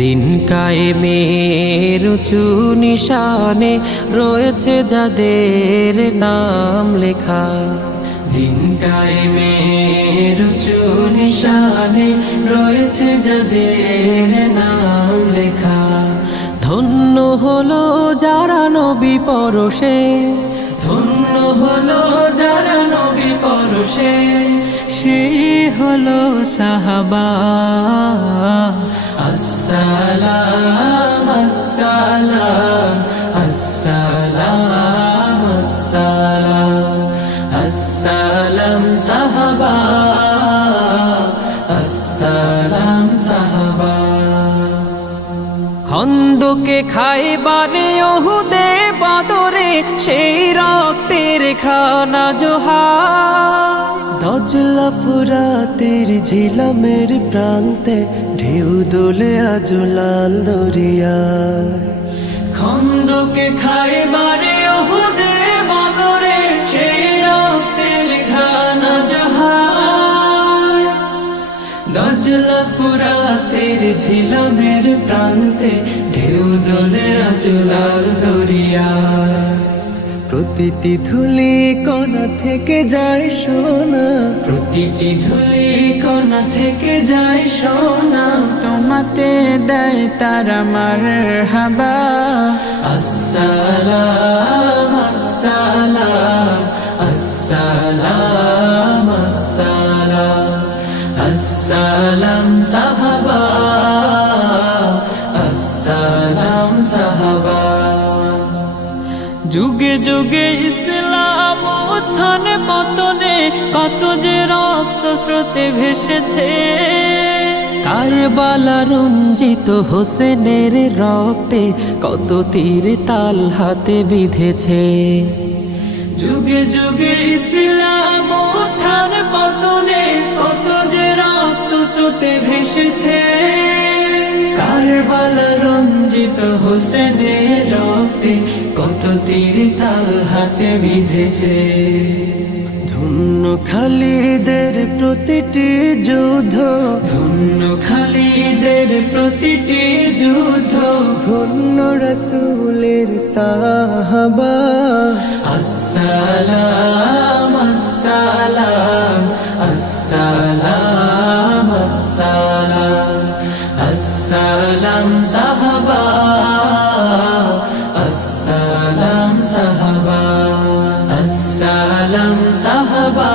দিন কায়েমের উঁচু নিশানে রয়েছে যাদের নাম লেখা। দিন কায়েমের উঁচু নিশানে রয়েছে যাদের নাম লেখা। ধন্য হলো যারা নবী পরশে, ধন্য হলো যারা নবী পরশে, সে হলো সাহাবা। আসসালাম আসসালাম আসসালাম আসসালাম আসসালাম সাহাবা, আসসালাম সাহাবা। খন্দকে খাইবারে ওহুদে বদরে সেই রক্তের খানা জোহার। দজলা ফুরাতের ঝিলামের প্রান্তে ঢেউ দোলে আজ লাল দরিয়ায়। খন্দকে খাইবারে ওহুদে বদরে সেই রক্তের খানা জোহার। দজলা ফুরাতের ঝিলামের প্রান্তে ঢেউ দোলে আজ লাল দরিয়ায়। প্রতিটি ধুলি কণা থেকে যায় সোনা, প্রতিটি ধুলি কণা থেকে যায় সোনা। তোমাতে দেয় তারা মারহাবা। আসসালাম আসসালাম আসসালাম আসসালাম আসসালাম সাহাবা, আসসালাম সাহাবা। যুগে যুগে ইসলাম উত্থানে পতনে কত যে রক্ত স্রোতে ভেসেছে। কারবালা রঞ্জিত হোসেনের রক্তে কত তীর তাল হাতে বিঁধেছে। যুগে যুগে ইসলাম উত্থান পতনে কত যে রক্ত স্রোতে ভেসেছে। কারবালা রঞ্জিত হোসেনের রক্তে কত তীর তাল হাতে বিঁধেছে। ধন্য খালিদের প্রতিটি যুদ্ধ, ধন্য খালিদের প্রতিটি যুদ্ধ, ধন্য রাসূলের সাহাবা। আসসালাম আসসালাম আসসালাম আসসালাম আসসালাম সাহাবা, আসসালাম সাহাবা, আসসালাম সাহাবা।